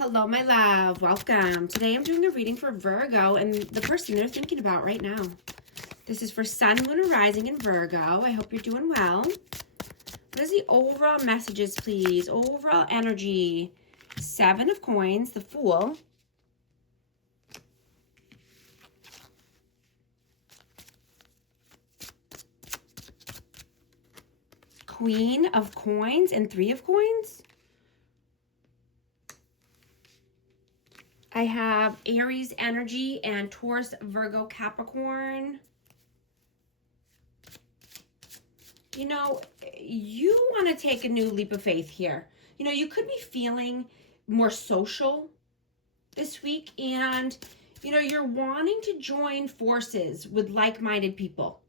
Hello, my love. Welcome. Today I'm doing a reading for Virgo and the person they're thinking about right now. This is for Sun, Moon, and Rising in Virgo. I hope you're doing well. What is the overall messages, please? Overall energy. 7 of Coins, the Fool. Queen of Coins and 3 of Coins. I have Aries energy and Taurus, Virgo, Capricorn. You know, you want to take a new leap of faith here. You know, you could be feeling more social this week and, you know, you're wanting to join forces with like-minded people.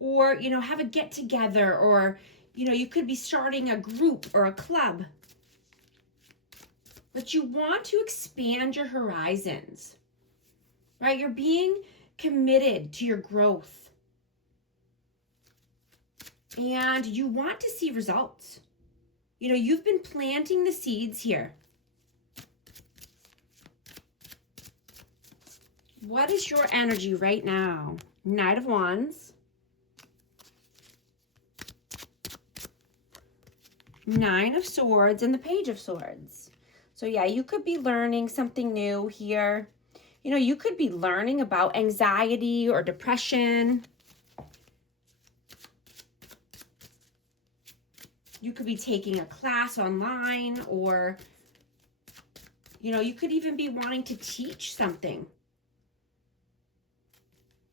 Or, you know, have a get-together, or, you know, you could be starting a group or a club. But you want to expand your horizons, right? You're being committed to your growth. And you want to see results. You know, you've been planting the seeds here. What is your energy right now? Knight of Wands. Nine of Swords and the Page of Swords. So yeah, you could be learning something new here. You know, you could be learning about anxiety or depression. You could be taking a class online, or, you know, you could even be wanting to teach something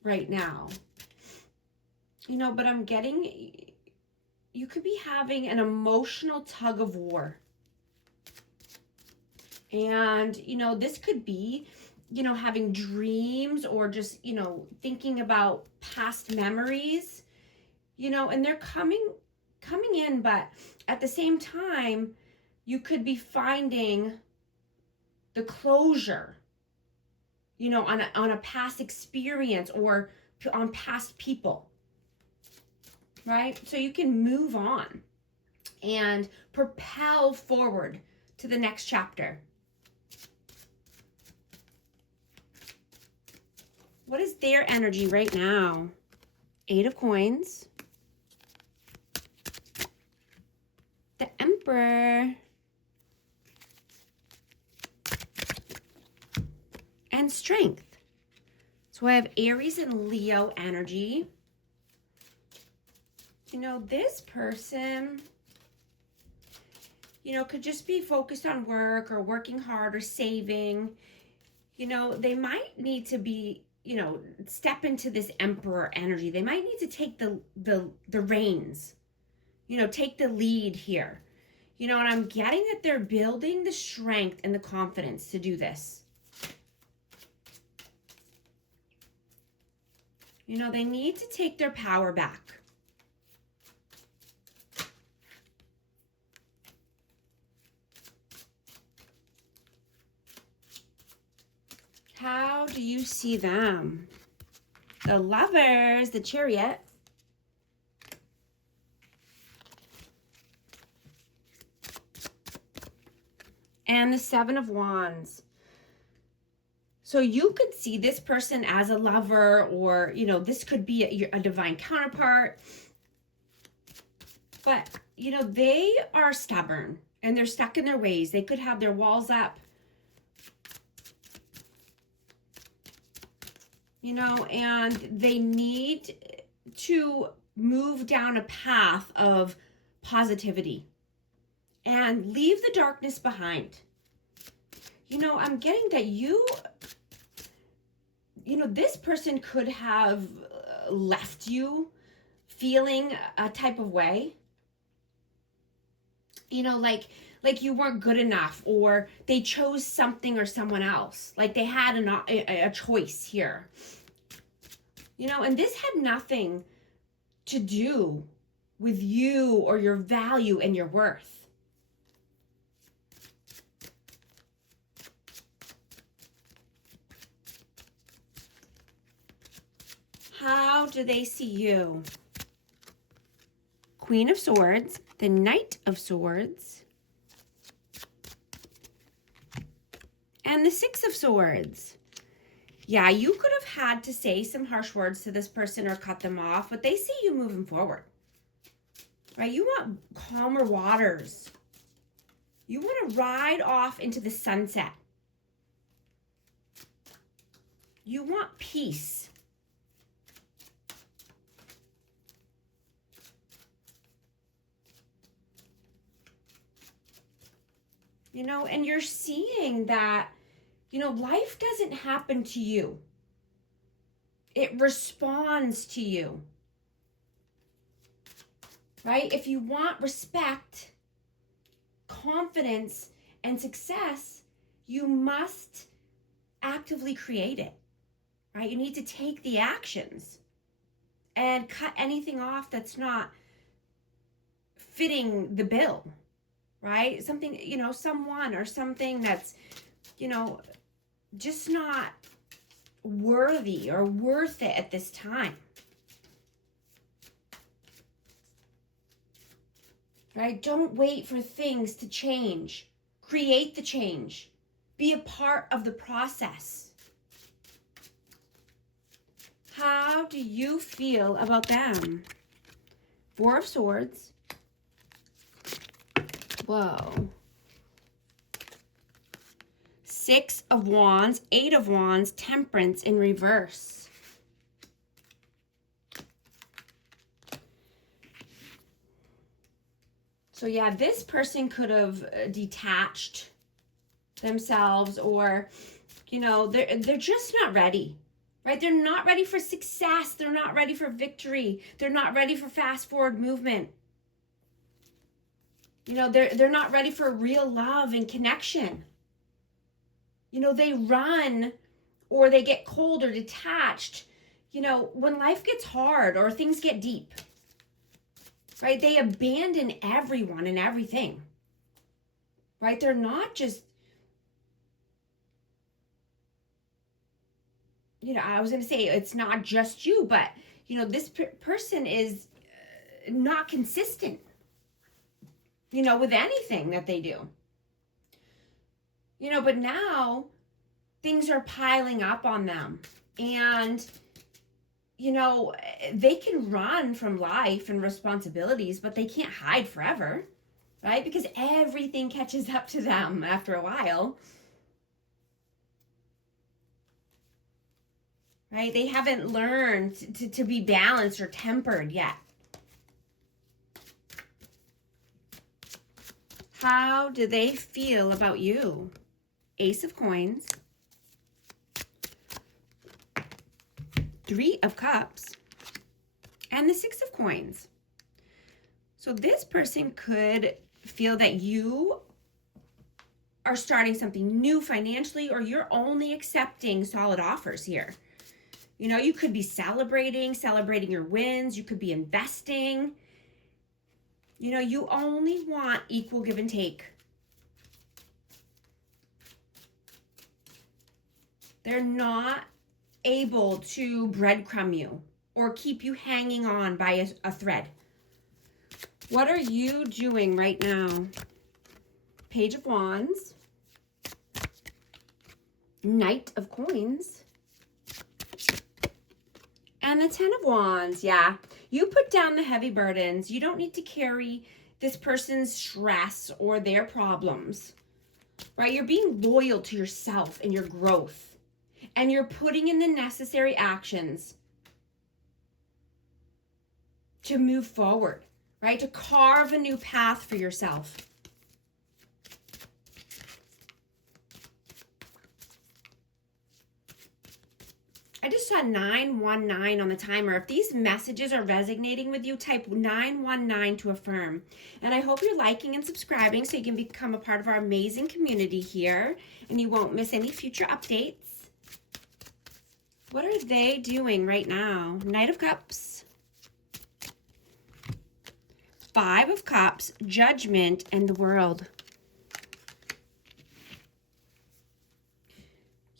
right now. You know, but I'm getting, you could be having an emotional tug of war. And, you know, this could be, you know, having dreams or just, you know, thinking about past memories, you know, and they're coming in, but at the same time, you could be finding the closure, you know, on a past experience or on past people, right? So you can move on and propel forward to the next chapter. What is their energy right now? 8 of Coins. The Emperor. And Strength. So I have Aries and Leo energy. You know, this person, you know, could just be focused on work or working hard or saving. You know, they might need to be, you know, step into this Emperor energy. They might need to take the reins, you know, take the lead here. You know, and I'm getting that they're building the strength and the confidence to do this. You know, they need to take their power back. How do you see them? The Lovers, the Chariot. And the 7 of Wands. So you could see this person as a lover, or, you know, this could be a divine counterpart. But, you know, they are stubborn and they're stuck in their ways. They could have their walls up. You know, and they need to move down a path of positivity and leave the darkness behind. You know, I'm getting that you know, this person could have left you feeling a type of way. You know, like you weren't good enough, or they chose something or someone else. Like they had a choice here. You know, and this had nothing to do with you or your value and your worth. How do they see you? Queen of Swords, the Knight of Swords, And the Six of Swords. Yeah, you could have had to say some harsh words to this person or cut them off, but they see you moving forward. Right? You want calmer waters. You want to ride off into the sunset. You want peace. You know, and you're seeing that, you know, life doesn't happen to you. It responds to you. Right? If you want respect, confidence, and success, you must actively create it. Right? You need to take the actions and cut anything off that's not fitting the bill. Right? Something, you know, someone or something that's, you know, just not worthy or worth it at this time. Right? Don't wait for things to change. Create the change. Be a part of the process. How do you feel about them? Four of Swords. Whoa. Six of Wands, Eight of Wands, Temperance in reverse. So yeah, this person could have detached themselves, or, you know, they're just not ready. Right? They're not ready for success. They're not ready for victory. They're not ready for fast forward movement. You know, they're not ready for real love and connection. You know, they run or they get cold or detached, you know, when life gets hard or things get deep. Right? They abandon everyone and everything. Right? They're not just, you know, I was going to say it's not just you, but, you know, this person is not consistent, you know, with anything that they do. You know, but now things are piling up on them, and, you know, they can run from life and responsibilities, but they can't hide forever, right? Because everything catches up to them after a while. Right? They haven't learned to be balanced or tempered yet. How do they feel about you? Ace of Coins. Three of Cups. And the Six of Coins. So this person could feel that you are starting something new financially, or you're only accepting solid offers here. You know, you could be celebrating your wins. You could be investing. You know, you only want equal give and take. They're not able to breadcrumb you or keep you hanging on by a thread. What are you doing right now? Page of Wands. Knight of Coins. And the Ten of Wands, yeah. You put down the heavy burdens. You don't need to carry this person's stress or their problems, right? You're being loyal to yourself and your growth, and you're putting in the necessary actions to move forward, right? To carve a new path for yourself. I just saw 919 on the timer. If these messages are resonating with you, type 919 to affirm. And I hope you're liking and subscribing so you can become a part of our amazing community here and you won't miss any future updates. What are they doing right now? Knight of Cups. Five of Cups, Judgment, and the World.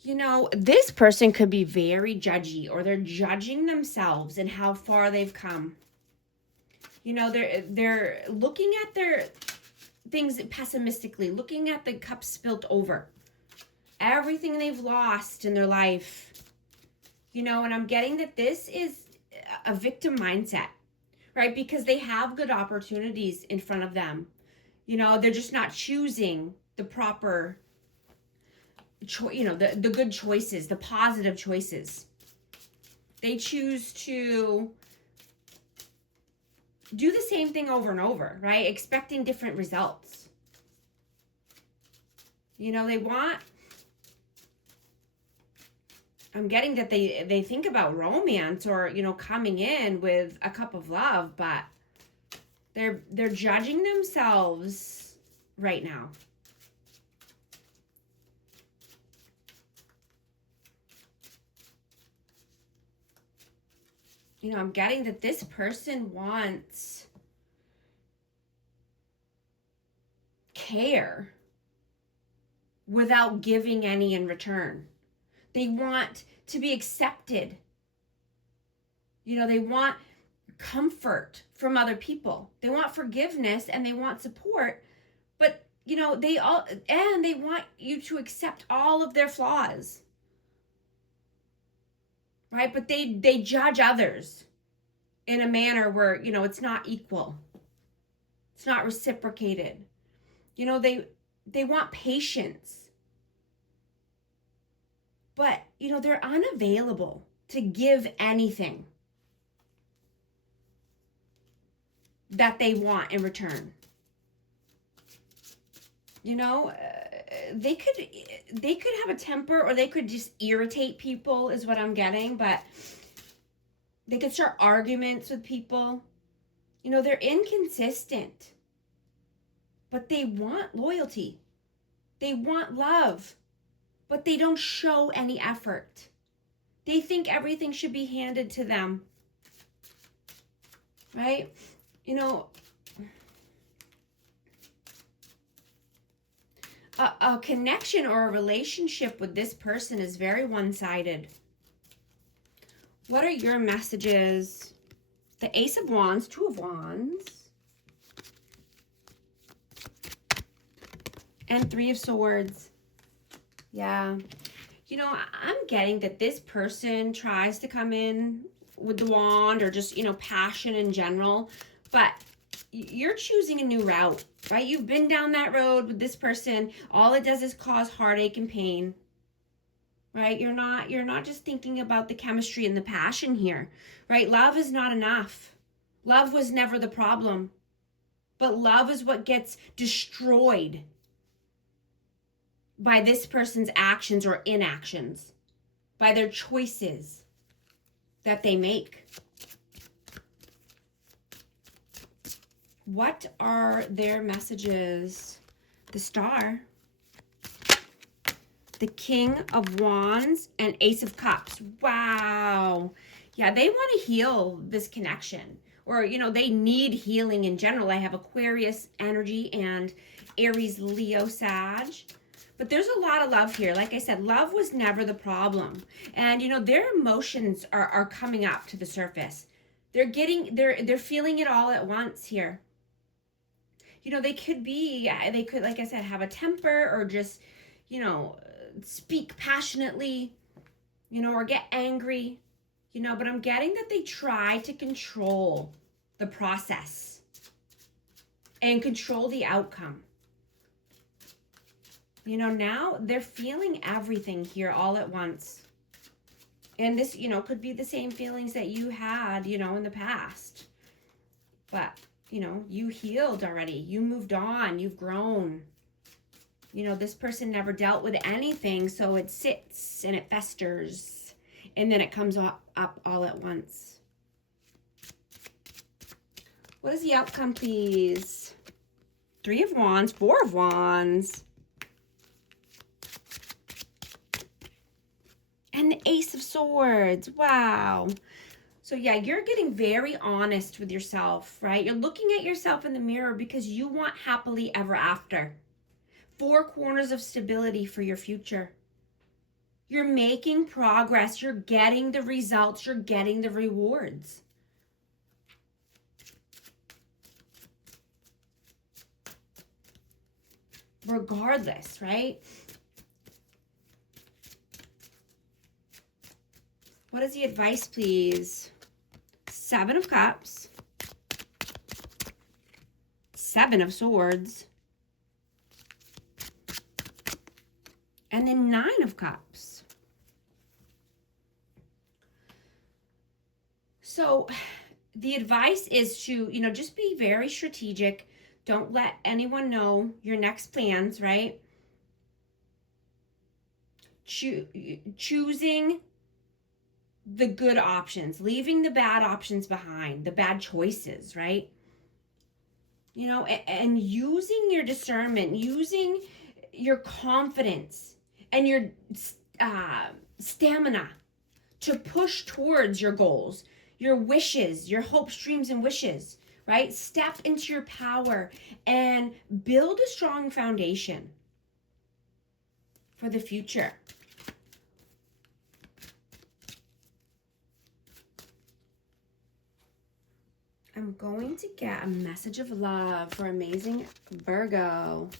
You know, this person could be very judgy, or they're judging themselves and how far they've come. You know, they're looking at their things pessimistically, looking at the cup spilt over. everything they've lost in their life. You know, and I'm getting that this is a victim mindset, right? Because they have good opportunities in front of them. You know, they're just not choosing the proper, the good choices, the positive choices. They choose to do the same thing over and over, right? Expecting different results. You know, I'm getting that they think about romance or, you know, coming in with a cup of love, but they're judging themselves right now. You know, I'm getting that this person wants care without giving any in return. They want to be accepted. You know, they want comfort from other people. They want forgiveness and they want support. But, you know, they want you to accept all of their flaws. Right? But they judge others in a manner where, you know, it's not equal. It's not reciprocated. You know, they want patience. But, you know, they're unavailable to give anything that they want in return. You know, they could have a temper, or they could just irritate people is what I'm getting, but they could start arguments with people. You know, they're inconsistent, but they want loyalty. They want love, but they don't show any effort. They think everything should be handed to them, right? You know, a connection or a relationship with this person is very one-sided. What are your messages? The Ace of Wands, Two of Wands, and Three of Swords. Yeah. You know, I'm getting that this person tries to come in with the wand or just, you know, passion in general, but you're choosing a new route, right? You've been down that road with this person. All it does is cause heartache and pain, right? You're not just thinking about the chemistry and the passion here, right? Love is not enough. Love was never the problem, but love is what gets destroyed by this person's actions or inactions, by their choices that they make. What are their messages? The Star, the King of Wands, and Ace of Cups. Wow. Yeah, they want to heal this connection, or, you know, they need healing in general. I have Aquarius energy and Aries, Leo, Sag. But there's a lot of love here. Like I said, love was never the problem. And, you know, their emotions are coming up to the surface. They're feeling it all at once here. You know, they could, like I said, have a temper, or just, you know, speak passionately, you know, or get angry, you know, but I'm getting that they try to control the process and control the outcome. You know, now they're feeling everything here all at once. And this, you know, could be the same feelings that you had, you know, in the past. But, you know, you healed already. You moved on. You've grown. You know, this person never dealt with anything, so it sits and it festers. And then it comes up all at once. What is the outcome, please? Three of Wands, Four of Wands, and the Ace of Swords. Wow. So yeah, you're getting very honest with yourself, right? You're looking at yourself in the mirror because you want happily ever after. Four corners of stability for your future. You're making progress. You're getting the results. You're getting the rewards. Regardless, right? What is the advice, please? 7 of Cups. 7 of Swords. And then 9 of Cups. So the advice is to, just be very strategic. Don't let anyone know your next plans, right? Choosing the good options, leaving the bad options behind, the bad choices, right? And using your discernment, using your confidence and your stamina to push towards your goals, your wishes, your hopes, dreams, and wishes, right? Step into your power and build a strong foundation for the future. I'm going to get a message of love for amazing Virgo.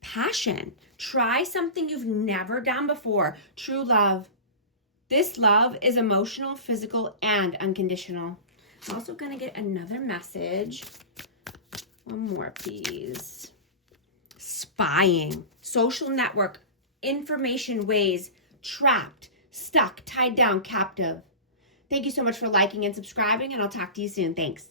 Passion. Try something you've never done before. True love. This love is emotional, physical, and unconditional. I'm also going to get another message. One more, please. Spying. Social network. Information ways. Trapped. Stuck. Tied down. Captive. Thank you so much for liking and subscribing, and I'll talk to you soon. Thanks.